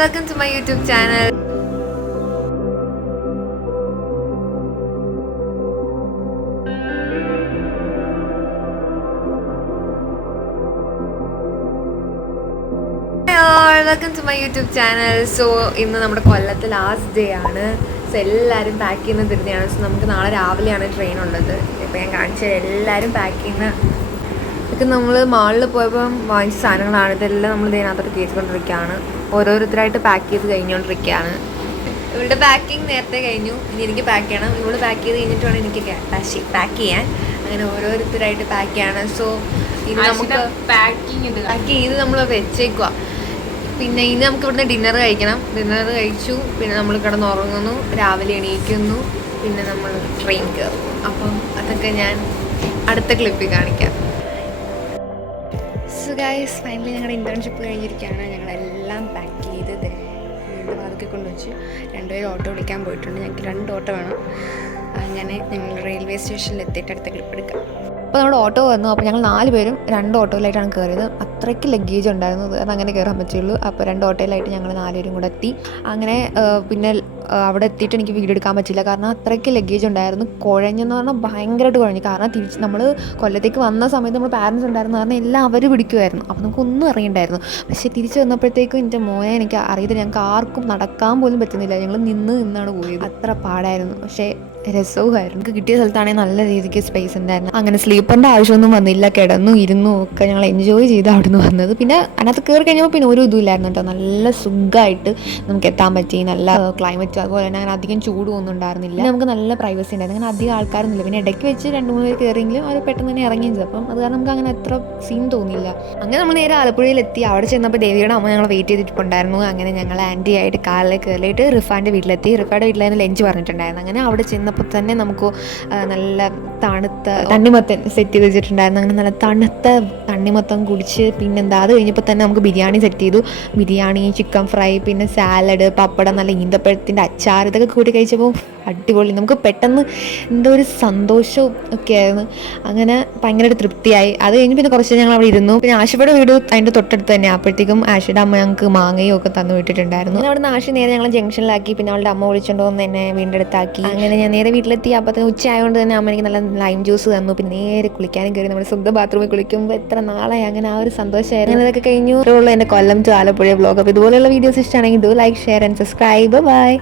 welcome to my YouTube channel. Hi all, welcome to my YouTube channel. So ഇന്ന് നമ്മുടെ കൊല്ലത്തെ last day ആണ്. So എല്ലാവരും pack ചെയ്യുന്ന ധൃതിയാണ്. സോ നമുക്ക് നാളെ രാവിലെയാണ് ട്രെയിൻ ഉള്ളത്. ഇപ്പോൾ ഞാൻ കാണിച്ചത് എല്ലാവരും പാക്ക് ചെയ്യുന്ന ഇതൊക്കെ നമ്മൾ മാളിൽ പോയപ്പോൾ വാങ്ങിച്ച സാധനങ്ങളാണ്. ഇതെല്ലാം നമ്മൾ ഇതിനകത്തോട്ട് കയറ്റിക്കൊണ്ടിരിക്കുകയാണ്. ഓരോരുത്തരായിട്ട് പാക്ക് ചെയ്ത് കഴിഞ്ഞുകൊണ്ടിരിക്കുകയാണ്. ഇവളുടെ പാക്കിങ് നേരത്തെ കഴിഞ്ഞു. ഇനി എനിക്ക് പാക്ക് ചെയ്യണം. ഇവള് പാക്ക് ചെയ്ത് കഴിഞ്ഞിട്ട് വേണം എനിക്ക് പാക്ക് ചെയ്യാൻ. അങ്ങനെ ഓരോരുത്തരായിട്ട് പാക്ക് ചെയ്യണം. സോ ഇനി നമുക്ക് പാക്ക് ചെയ്ത് നമ്മൾ വെച്ചേക്കുക. പിന്നെ ഇനി നമുക്ക് ഇവിടുന്ന് ഡിന്നർ കഴിക്കണം. ഡിന്നർ കഴിച്ചു, പിന്നെ നമ്മൾ കിടന്നുറങ്ങുന്നു, രാവിലെ എണീക്കുന്നു, പിന്നെ നമ്മൾ ട്രെയിൻ കയറും. അപ്പം അതൊക്കെ ഞാൻ അടുത്ത ക്ലിപ്പിൽ കാണിക്കാം. സോ ഗൈസ്, ഫൈനലി ഞങ്ങളുടെ ഇൻറ്റേൺഷിപ്പ് കഴിഞ്ഞിരിക്കുകയാണ്. ഞങ്ങളെല്ലാം പാക്ക് ചെയ്ത് വീണ്ടും അതൊക്കെ കൊണ്ടുവച്ച് രണ്ടുപേരും ഓട്ടോ വിളിക്കാൻ പോയിട്ടുണ്ട്. ഞങ്ങൾക്ക് 2 ഓട്ടോ വേണം. അങ്ങനെ ഞങ്ങൾ റെയിൽവേ സ്റ്റേഷനിൽ എത്തിയിട്ട് അടുത്ത ക്ലിപ്പ് എടുക്കാം. അപ്പോൾ നമ്മുടെ ഓട്ടോ വന്നു. അപ്പോൾ ഞങ്ങൾ 4 പേരും 2 ഓട്ടോയിലായിട്ടാണ് കയറിയത്. അത്രയ്ക്ക് ലഗേജ് ഉണ്ടായിരുന്നു, അതങ്ങനെ കയറാൻ പറ്റുള്ളൂ. അപ്പോൾ 2 ഓട്ടോയിലായിട്ട് ഞങ്ങൾ 4 പേരും കൂടെ എത്തി. അങ്ങനെ പിന്നെ അവിടെ എത്തിയിട്ട് എനിക്ക് വീഡിയോ എടുക്കാൻ പറ്റില്ല, കാരണം അത്രയ്ക്ക് ലഗേജ് ഉണ്ടായിരുന്നു. കുഴഞ്ഞെന്ന് പറഞ്ഞാൽ ഭയങ്കരമായിട്ട് കുഴഞ്ഞു. കാരണം തിരിച്ച് നമ്മൾ കൊല്ലത്തേക്ക് വന്ന സമയത്ത് നമ്മൾ പാരൻസ് ഉണ്ടായിരുന്നു, കാരണം എല്ലാം അവർ പിടിക്കുമായിരുന്നു. അപ്പോൾ നമുക്കൊന്നും അറിയണ്ടായിരുന്നു. പക്ഷേ തിരിച്ച് വന്നപ്പോഴത്തേക്കും എൻ്റെ മോനെ എനിക്ക് അറിയില്ല, ഞങ്ങൾക്ക് ആർക്കും നടക്കാൻ പോലും പറ്റുന്നില്ല. ഞങ്ങൾ നിന്നാണ് പോയത്. അത്ര പാടായിരുന്നു. പക്ഷേ രസവുമായിരുന്നു. നമുക്ക് കിട്ടിയ സ്ഥലത്താണെങ്കിൽ നല്ല രീതിക്ക് സ്പേസ് ഉണ്ടായിരുന്നു. അങ്ങനെ സ്ലീപ്പറിൻ്റെ ആവശ്യമൊന്നും വന്നില്ല. കിടന്നു ഇരുന്നു ഒക്കെ ഞങ്ങൾ എൻജോയ് ചെയ്ത് അവിടുന്ന് വന്നത്. പിന്നെ അതിനകത്ത് കയറി കഴിഞ്ഞപ്പോൾ പിന്നെ ഒരു ഇതുമില്ലായിരുന്നു കേട്ടോ. നല്ല സുഖമായിട്ട് നമുക്ക് എത്താൻ പറ്റി. നല്ല ക്ലൈമറ്റ്, അതുപോലെ തന്നെ അങ്ങനെ അധികം ചൂടും ഒന്നും ഉണ്ടായിരുന്നില്ല. നമുക്ക് നല്ല പ്രൈവസി ഉണ്ടായിരുന്നു. അങ്ങനെ അധികം ആൾക്കാരൊന്നുമില്ല. പിന്നെ ഇടയ്ക്ക് വെച്ച് 2-3 പേര് കയറിയെങ്കിലും അവർ പെട്ടെന്ന് തന്നെ ഇറങ്ങിയും ചെയ്തു. അപ്പം അത് കാരണം നമുക്ക് അങ്ങനെ എത്ര സീൻ തോന്നിയില്ല. അങ്ങനെ നമ്മൾ നേരെ ആലപ്പുഴയിലെത്തി. അവിടെ ചെന്നപ്പോൾ ദേവിയുടെ അമ്മ ഞങ്ങൾ വെയിറ്റ് ചെയ്തിട്ടുണ്ടായിരുന്നു. അങ്ങനെ ഞങ്ങൾ ആൻറ്റി ആയിട്ട് കാറിലേക്ക് കയറിയിട്ട് റിഫാൻ്റെ വീട്ടിലെത്തി. റിഫാൻ്റെ വീട്ടിലായിരുന്നു ലഞ്ച് പറഞ്ഞിട്ടുണ്ടായിരുന്നു. അങ്ങനെ അവിടെ ചെന്നപ്പോൾ തന്നെ നമുക്ക് നല്ല തണുത്ത തണ്ണിമത്തൻ സെറ്റ് ചെയ്ത് വെച്ചിട്ടുണ്ടായിരുന്നു. അങ്ങനെ നല്ല തണുത്ത തണ്ണിമത്തം കുടിച്ച്, പിന്നെന്താ അത് കഴിഞ്ഞപ്പോൾ തന്നെ നമുക്ക് ബിരിയാണി സെറ്റ് ചെയ്തു. ബിരിയാണി, ചിക്കൻ ഫ്രൈ, പിന്നെ സാലഡ്, പപ്പടം, നല്ല ഈന്തപ്പഴത്തിൻ്റെ അച്ചാർ, ഇതൊക്കെ കൂടി കഴിച്ചപ്പോൾ അടിപൊളി. നമുക്ക് പെട്ടെന്ന് എന്തോ ഒരു സന്തോഷവും ഒക്കെ ആയിരുന്നു. അങ്ങനെ ഭയങ്കര തൃപ്തിയായി. അത് കഴിഞ്ഞ് പിന്നെ കുറച്ച് ഞങ്ങൾ അവിടെ ഇരുന്നു. പിന്നെ ആശയുടെ വീട് അതിൻ്റെ തൊട്ടടുത്ത് തന്നെ. അപ്പോഴത്തേക്കും ആശയുടെ അമ്മ ഞങ്ങൾക്ക് മാങ്ങയും ഒക്കെ തന്നു വിട്ടിട്ടുണ്ടായിരുന്നു. പിന്നെ അവിടെ നിന്ന് ആശ നേരെ ഞങ്ങൾ ജംഗ്ഷനിലാക്കി. പിന്നെ അവളുടെ അമ്മ വിളിച്ചുകൊണ്ട് വന്ന് എന്നെ വീണ്ടെടുത്താക്കി. അങ്ങനെ ഞാൻ നേരെ വീട്ടിലെത്തി. അപ്പോഴത്തേന് ഉച്ച ആയതുകൊണ്ട് തന്നെ അമ്മ എനിക്ക് നല്ല ലൈം ജ്യൂസ് തന്നു. പിന്നെ നേരെ കുളിക്കാനും കയറി. നമ്മുടെ സ്വന്തം ബാത്റൂമിൽ കുളിക്കുമ്പോൾ എത്ര നാളായി. അങ്ങനെ ആ ഒരു സന്തോഷമായിരുന്നു. അങ്ങനെ ഇതൊക്കെ കഴിഞ്ഞു. എൻ്റെ കൊല്ലം ടു ആലപ്പുഴ വ്ലോഗ്. അപ്പോൾ ഇതുപോലെയുള്ള വീഡിയോസ് ഇഷ്ടമാണെങ്കിൽ like, share and subscribe. By.